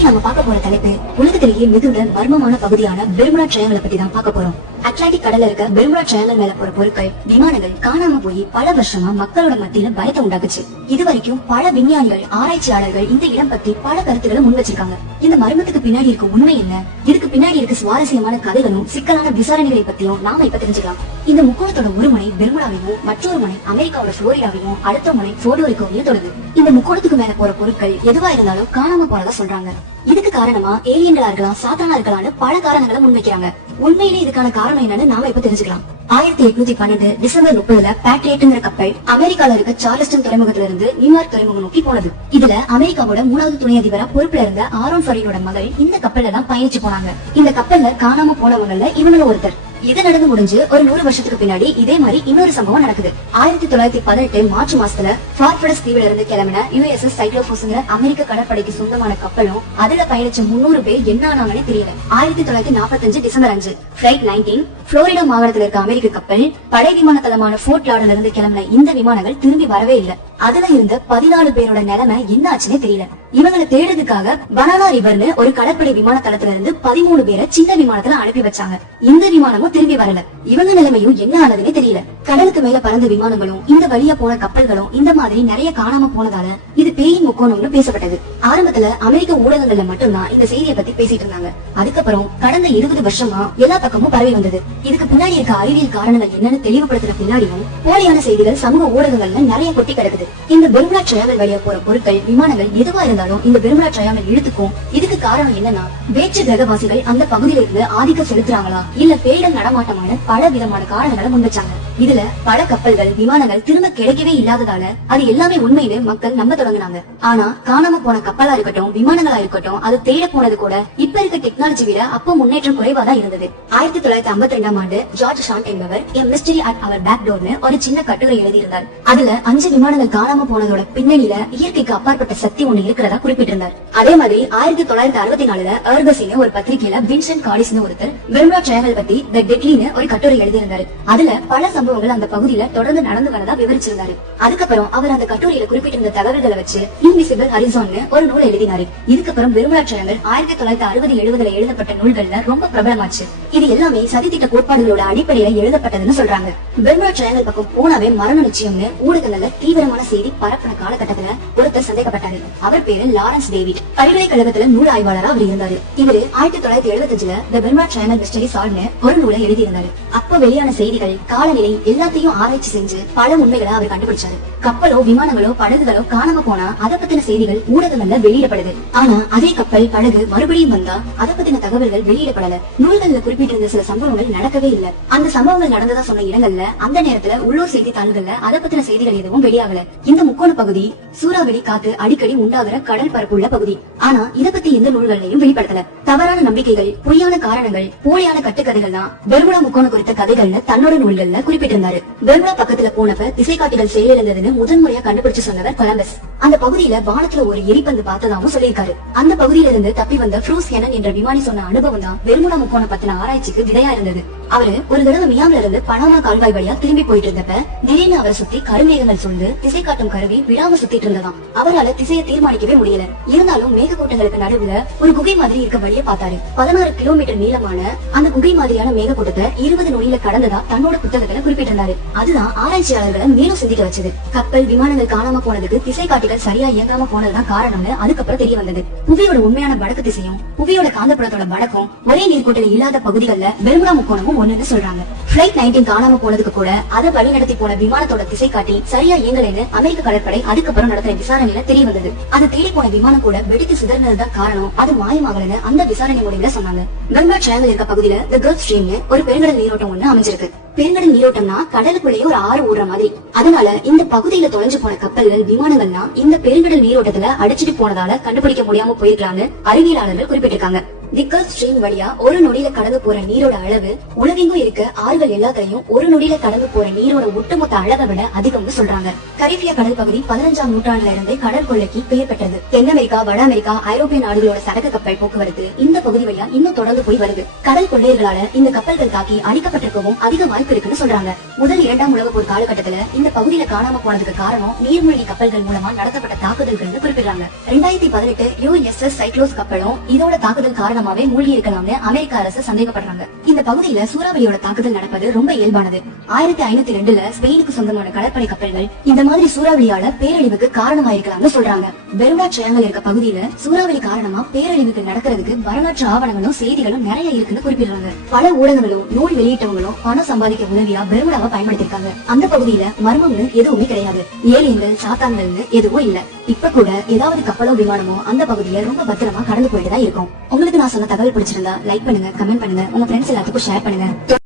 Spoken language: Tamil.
இன்னைக்கு நம்ம பார்க்க போற தலைப்பு உலகத்திலேயே மிகுந்த மர்மமான பகுதியான பெர்முடா ட்ரையாங்கலை பத்தி தான் பார்க்க போறோம். அட்லாண்டிக் கடல்ல இருக்க பெர்முடா ட்ரையாங்கல் மேல போற பொருட்கள் விமானங்கள் காணாம போய் பல வருஷமா மக்களோட மத்தியில பயத்தை உண்டாக்குச்சு. இது வரைக்கும் பல விஞ்ஞானிகள் ஆராய்ச்சியாளர்கள் இந்த இடம் பத்தி பல கருத்துக்களை முன் வச்சிருக்காங்க. இந்த மர்மத்துக்கு பின்னாடி இருக்க உண்மை என்ன? இதுக்கு பின்னாடி இருக்க சுவாரஸ்யமான கதைகளும் சிக்கலான விசாரணைகளை பத்தியும் நாம இப்ப தெரிஞ்சுக்கலாம். இந்த முக்கோணத்தோட ஒரு முனை பெர்முடாவையும் மற்றொரு முனை அமெரிக்காவோட புளோரிடாவையும் அடுத்த முனை போர்டோரிக்கோவையும் தொடுது. இந்த முக்கோணத்துக்கு மேல போற பொருட்கள் எதுவா இருந்தாலும் காணாம போனதா சொல்றாங்க. இதுக்கு காரணமா ஏலியன்களா இருக்கலாம் சாத்தானா இருக்கலாம்னு பல காரணங்களை முன்வைக்கிறாங்க. உண்மையிலே இதுக்கான காரணம் என்னன்னு நாம இப்ப தெரிஞ்சுக்கலாம். ஆயிரத்தி எட்நூத்தி பன்னெண்டு டிசம்பர் முப்பதுல பேட்ரியட்ங்கிற கப்பல் அமெரிக்கால இருக்க சார்லஸ்டன் துறைமுகத்துல இருந்து நியூயார்க் துறைமுகம் நோக்கி போனது. இதுல அமெரிக்காவோட மூணாவது துணை அதிபரா பொறுப்புல இருந்த ஆரோன் ஃபரீனோட மகள் இந்த கப்பல்ல தான் பயணிச்சு போனாங்க. இந்த கப்பல்ல காணாம போனவங்கல்ல இவங்களும் ஒருத்தர். இது நடந்து முடிஞ்சு ஒரு நூறு வருஷத்துக்கு பின்னாடி இதே மாதிரி இன்னொரு சம்பவம் நடக்குது. ஆயிரத்தி தொள்ளாயிரத்தி பதினெட்டு மார்ச் மாசத்துல பார்படஸ் தீவுல இருந்து கிளம்பின யுஎஸ்எஸ் சைக்ளோபோஸ்ங்கிற அமெரிக்க கடற்படைக்கு சொந்தமான கப்பலும் அதுல பயணிச்ச முன்னூறு பேர் என்ன ஆனாங்கன்னு தெரியல. ஆயிரத்தி தொள்ளாயிரத்தி நாற்பத்தஞ்சு டிசம்பர் அஞ்சு பிளைட் நைன்டீன் புளோரிடா மாவட்டத்தில் இருக்க அமெரிக்க கப்பல் படை விமான தளமான ஃபோர்ட் லாடல இருந்து கிளம்பின இந்த விமானங்கள் திரும்பி வரவே இல்ல. அதுல இருந்த பதினாலு பேரோட நிலைமை என்ன ஆச்சுன்னே தெரியல. இவங்களை தேடுறதுக்காக பனானா ரிவர்னு ஒரு கடற்படை விமான தளத்துல இருந்து பதிமூணு பேரை சின்ன விமானத்துல அனுப்பி வச்சாங்க. இந்த விமானமும் திரும்பி வரல. இவங்க நிலைமையும் என்ன ஆனதுன்னே தெரியல. கடலுக்கு மேல பறந்த விமானங்களும் இந்த வழியா போன கப்பல்களும் இந்த மாதிரி நிறைய காணாம போனதால இது பேயின் முக்கோணம்னு பேசப்பட்டது. ஆரம்பத்துல அமெரிக்க ஊடகங்கள்ல மட்டும்தான் இந்த செய்தியை பத்தி பேசிட்டு இருந்தாங்க. அதுக்கப்புறம் கடந்த இருபது வருஷமா எல்லா பக்கமும் பரவி வந்தது. இதுக்கு பின்னாடி இருக்க அறிவியல் காரணங்கள் என்னன்னு தெளிவுபடுத்தின பின்னாடியும் போலியான செய்திகள் சமூக ஊடகங்கள்ல நிறைய கொட்டி கிடக்குது. இந்த பெருமுலா டிராவல் வழியா போற பொருட்கள் விமானங்கள் எதுவா இருந்தாலும் இருந்தாலும் இந்த பெருமுலா ட்ரையாங்கல் இழுத்துக்கும். இதுக்கு காரணம் என்னன்னா வேற்று கிரகவாசிகள் அந்த பகுதியில இருந்து ஆதிக்கம் செலுத்துறாங்களா? இல்ல பேரிடர் நடமாட்டமான பல விதமான காரணங்களை முன்வச்சாங்க இதுல பல கப்பல்கள் விமானங்கள் திரும்ப கிடைக்கவே இல்லாததால அது எல்லாமே உண்மைன்னு மக்கள் நம்ப தொடங்கினாங்க. ஆனா காணாம போன கப்பலா இருக்கட்டும் விமானங்களா இருக்கட்டும் அது தேட போனது கூட இப்ப இருக்க டெக்னாலஜி விட அப்போ முன்னேற்றம் குறைவா தான் இருந்தது. ஆயிரத்தி தொள்ளாயிரத்தி ஐம்பத்தி ரெண்டாம் ஆண்டு ஜார்ஜ் ஷாண்ட் என்பவர் a mystery at our back டோர்னு ஒரு சின்ன கட்டுரை எழுதியிருந்தார். அதுல அஞ்சு விமானங்கள் காணாம போனதோட பின்னணியில இயற்கைக்கு அப்பாற்பட்ட சக்தி ஒண்ணு இருக்கிறது குறிப்பிட்டிருந்தார். அதே மாதிரி ஆயிரத்தி தொள்ளாயிரத்தி அறுபத்தி நாலுல அர்கசின்னு ஒரு பத்திரிகையில வின்சென்ட் காடிஸ்னு ஒருத்தர் பெர்மா ட்ரையாங்கல் பத்தி த டெட்லின்னு ஒரு கட்டுரை எழுதியிருந்தாரு. அதுல பல சம்பவங்கள் அந்த பகுதியில தொடர்ந்து நடந்து வரதா விவரிச்சிருந்தாரு. அதுக்கப்புறம் அவர் அந்த கட்டுரையில குறிப்பிட்டிருந்த தகவல்களை வச்சு இன்விசிபிள் ஹரிசான்னு ஒரு நூல் எழுதினாரு. இதுக்கப்புறம் பெருமுடா ட்ரையாங்கல் ஆயிரத்தி தொள்ளாயிரத்தி அறுபது எழுபதுல எழுதப்பட்ட நூல்கள்ல ரொம்ப பிரபலமாச்சு. இது எல்லாமே சதித்திட்ட கோட்பாடுகளோட அடிப்படையில எழுதப்பட்டதுன்னு சொல்றாங்க. பெர்மா ட்ரையாங்கல் பக்கம் போனாவே மரண நிச்சயம்னு ஊடகங்கள்ல தீவிரமான செய்தி பரப்பின காலகட்டத்துல ஒருத்தர் சந்தேகப்பட்டாரு. அவர் பேரு லாரன்ஸ் டேவிட் பல்கலைக்கழகத்துல நூல் ஆய்வாளரா அவர் இருந்தாரு. இவரு ஆயிரத்தி தொள்ளாயிரத்தி எழுபத்தஞ்சுல த பெர்மா ட்ரையாங்கல் மிஸ்டரி சால்வ்னு ஒரு நூலை எழுதியிருந்தாரு. அப்ப வெளியான செய்திகள் காலநிலை எல்லாத்தையும் ஆராய்ச்சி செஞ்சு பல உண்மைகளை அவர் கண்டுபிடிச்சாரு. கப்பலோ விமானங்களோ படகுகளோ காணாம போனா அத பத்தின செய்திகள் ஊடகங்கள்ல வெளியிடப்படுது. ஆனா அதே கப்பல் படகு மறுபடியும் வந்தா அத பத்தின தகவல்கள் வெளியிடப்படல. நூல்கள்ல குறிப்பிட்டிருந்த சில சம்பவங்கள் நடக்கவே இல்ல. அந்த சம்பவங்கள் நடந்ததா சொன்ன இடங்கள்ல அந்த நேரத்துல உள்ளூர் செய்தித்தாள்கள்ல அதை பத்தின செய்திகள் எதுவும் வெளியாகல. இந்த முக்கோண பகுதி சூறாவளி காத்து அடிக்கடி உண்டாகிற கடல் பரப்புள்ள பகுதி. ஆனா இத பத்தி எந்த நூல்களையும் வெளிப்படுத்தல. தவறான நம்பிக்கைகள் பொய்யான காரணங்கள் போலியான கட்டுக்கதைகள் தான் பெர்முடா முக்கோணம் குறித்த கதைகள்ல தன்னோட நூல்கள்ல குறிப்பிட்டிருந்தாரு. பெர்முடா பக்கத்துல போனப்ப திசைக்காட்டிகள் செயலிழந்ததுன்னு முதன்முறையா கண்டுபிடிச்சு சொன்னவர் கொலம்பஸ். அந்த பகுதியில வானத்துல ஒரு எரிபந்து பார்த்ததாவும் சொல்லியிருக்காரு. அந்த பகுதியில இருந்து தப்பி வந்த ஃப்ரூஸ் ஹெனன் என்ற விமானி சொன்ன அனுபவம் தான் பெர்முடா முக்கோணம் பத்தின 알아의 지금 미래야 하는 அவரு ஒரு தடவை மியாம்ல இருந்து பனாமா கால்வாய் வழியா திரும்பி போயிட்டு இருந்தப்ப திடீர்னு அவரை சுத்தி கருமேகங்கள் சூழ்ந்து திசை காட்டும் கருவி விடாம சுத்திட்டு இருந்ததாம். அவரால திசையை தீர்மானிக்கவே முடியல. இருந்தாலும் மேகக்கூட்டங்களுக்கு நடுவுல ஒரு குகை மாதிரி இருக்க வழியை பார்த்தாரு. பதினாறு கிலோமீட்டர் நீளமான அந்த குகை மாதிரியான மேகக்கூட்டத்தை இருபது நொழியில கடந்ததா தன்னோட புத்தகத்துல குறிப்பிட்டிருந்தாரு. அதுதான் ஆராய்ச்சியாளர்களை மேலும் சிந்திக்க வச்சது. கப்பல் விமானங்கள் காணாம போனதுக்கு திசை காட்டிகள் சரியா இயங்காம போனதுதான் காரணம்னு அதுக்கப்புறம் தெரிய வந்தது. புவியோட உண்மையான வடக்கு திசையும் புவியோட காந்தப்படத்தோட வடக்கும் ஒரே நீர்க்கூட்டல் இல்லாத பகுதிகளில் பெருமுடா முக்கோணமும் ஒண்ணுன்னு சொல்றாங்க. பிளைட் நைன்டீன் காணாம போனதுக்கு கூட அதை வழி நடத்தி போன விமானத்தோட திசை காட்டி சரியா இயங்கலைன்னு அமெரிக்க கடற்படை அதுக்கப்புறம் நடத்தின விசாரணையில தெரிய வந்தது. அது தேடி போன விமானம் கூட வெடித்து சிதறினதுதான் காரணம். அது மாயமாகலன்னு அந்த விசாரணை முடிவுல சொன்னாங்க. பெர்முடா ட்ரையாங்கல் இருக்க பகுதியில த கல்ஃப் ஸ்ட்ரீம்னு ஒரு பெருங்கடல் நீரோட்டம் ஒண்ணு அமைஞ்சிருக்கு. பெருங்கடல் நீரோட்டம்னா கடலுக்குள்ளேயே ஒரு ஆறு ஓடுற மாதிரி. அதனால இந்த பகுதியில தொலைஞ்சு போன கப்பல்கள் விமானங்கள்லாம் இந்த பெருங்கடல் நீரோட்டத்துல அடிச்சிட்டு போனதால கண்டுபிடிக்க முடியாம போயிருக்கலாம்னு அறிவியலாளர்கள் குறிப்பிட்டிருக்காங்க. தி ஸ்ட்ரீம் வழியா ஒரு நொடியில கடந்து போற நீரோட அளவு உலகெங்கும் இருக்க ஆறுகள் எல்லாத்தையும் ஒரு நொடியில கடந்து போற நீரோட ஒட்டுமொத்த அளவை விட அதிகம்னு சொல்றாங்க. கரீபிய கடல் பகுதி பதினஞ்சாம் நூற்றாண்டுல இருந்து கடல் கொள்ளைக்கு பெயர் பெற்றது. தென் அமெரிக்கா வட அமெரிக்கா ஐரோப்பிய நாடுகளோட சரக்கு கப்பல் போக்குவரத்து இந்த பகுதி வழியா இன்னும் தொடர்ந்து போய் வருது. கடல் கொள்ளையர்களால இந்த கப்பல்கள் தாக்கி அழிக்கப்பட்டிருக்கவும் அதிக வாய்ப்பு இருக்குன்னு சொல்றாங்க. முதல் இரண்டாம் உலக போர் காலகட்டத்துல இந்த பகுதியில காணாம போனதுக்கு காரணம் நீர்மூழ்கி கப்பல்கள் மூலமா நடத்தப்பட்ட தாக்குதல்கள் குறிப்பிடுறாங்க. ரெண்டாயிரத்தி பதினெட்டு யூஎஸ்எஸ் சைக்ளோஸ் கப்பலும் இதோட தாக்குதல் காரணம் காரணமாவே மூழ்கி இருக்கலாம்னு அமெரிக்க அரசு சந்தேகப்படுறாங்க. இந்த பகுதியில சூறாவளியோட தாக்குதல் நடப்பது ரொம்ப இயல்பானது. ஆயிரத்தி ஐநூத்தி ரெண்டுல ஸ்பெயினுக்கு சொந்தமான கடற்படை கப்பல்கள் இந்த மாதிரி சூறாவளியால பேரழிவுக்கு காரணமாயிருக்கலாம்னு சொல்றாங்க. பெருமா ட்ரையாங்கல் இருக்க பகுதியில சூறாவளி காரணமா பேரழிவுக்கு நடக்கிறதுக்கு வரலாற்று ஆவணங்களும் செய்திகளும் நிறைய இருக்குன்னு குறிப்பிடுறாங்க. பல ஊடகங்களும் நூல் வெளியிட்டவங்களும் பணம் சம்பாதிக்க உதவியா பெருமுடாவை பயன்படுத்திருக்காங்க அந்த பகுதியில மர்மம்னு எதுவுமே கிடையாது. ஏலியங்கள் சாத்தான்கள்னு எதுவும் இல்ல. இப்ப கூட ஏதாவது கப்பலோ விமானமோ அந்த பகுதியை ரொம்ப பத்திரமா கடந்து போயிட்டு தான் இருக்கும். உங்களுக்கு நான் சொன்ன தகவல் பிடிச்சிருந்தா லைக் பண்ணுங்க கமெண்ட் பண்ணுங்க. உங்க ஃப்ரெண்ட்ஸ் எல்லாத்துக்கும் ஷேர் பண்ணுங்க.